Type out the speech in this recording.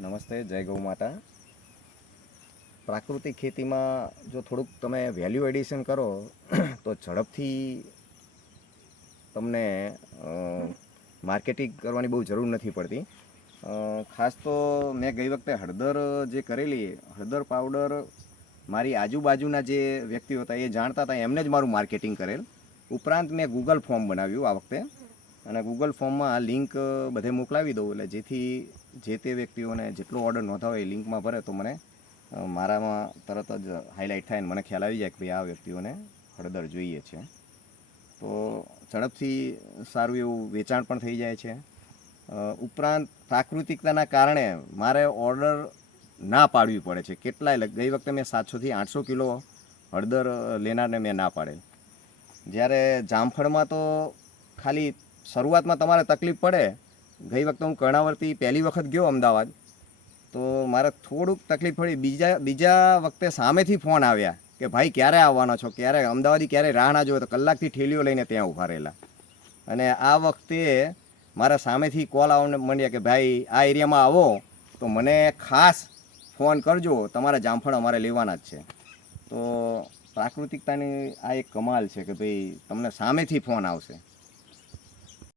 નમસ્તે, જય ગૌ માતા. પ્રાકૃતિક ખેતીમાં જો થોડુંક તમે વેલ્યુ એડિશન કરો તો ઝડપથી તમને માર્કેટિંગ કરવાની બહુ જરૂર નથી પડતી. ખાસ તો મેં ગઈ વખતે હળદર જે કરેલી, હળદર પાવડર મારી આજુબાજુના જે વ્યક્તિઓ હતા એ જાણતા હતા, એમને જ મારું માર્કેટિંગ કરેલ. ઉપરાંત મેં ગૂગલ ફોર્મ બનાવ્યું આ વખતે, અને ગૂગલ ફોર્મમાં આ લિંક બધે મોકલાવી દઉં, એટલે જેથી જે તે વ્યક્તિઓને જેટલો ઓર્ડર નોંધાવો એ લિંકમાં ભરે તો મને મારામાં તરત જ હાઇલાઇટ થાય ને મને ખ્યાલ આવી જાય કે ભાઈ આ વ્યક્તિઓને હળદર જોઈએ છે. તો ઝડપથી સારું એવું વેચાણ પણ થઈ જાય છે. ઉપરાંત પ્રાકૃતિકતાના કારણે મારે ઓર્ડર ના પાડવી પડે છે. કેટલાય ગઈ વખતે મેં 700થી 800 કિલો હળદર લેનારને મેં ના પાડેલ. જ્યારે જામફળમાં તો ખાલી શરૂઆતમાં તમારે તકલીફ પડે. ગઈ વખતે હું કર્ણાવતી પહેલી વખત ગયો અમદાવાદ, તો મારે થોડુંક તકલીફ પડી. બીજા વખતે સામેથી ફોન આવ્યા કે ભાઈ ક્યારે આવવાનો છો, ક્યારે અમદાવાદી, ક્યારે રાહ ના જોવે, તો કલાકથી ઠેલીઓ લઈને ત્યાં ઊભા રહેલા. અને આ વખતે મારા સામેથી કોલ આવવા માંડ્યા કે ભાઈ આ એરિયામાં આવો તો મને ખાસ ફોન કરજો, તમારા જામફળ અમારે લેવાના જ છે. તો પ્રાકૃતિકતાની આ એક કમાલ છે કે ભાઈ તમને સામેથી ફોન આવશે.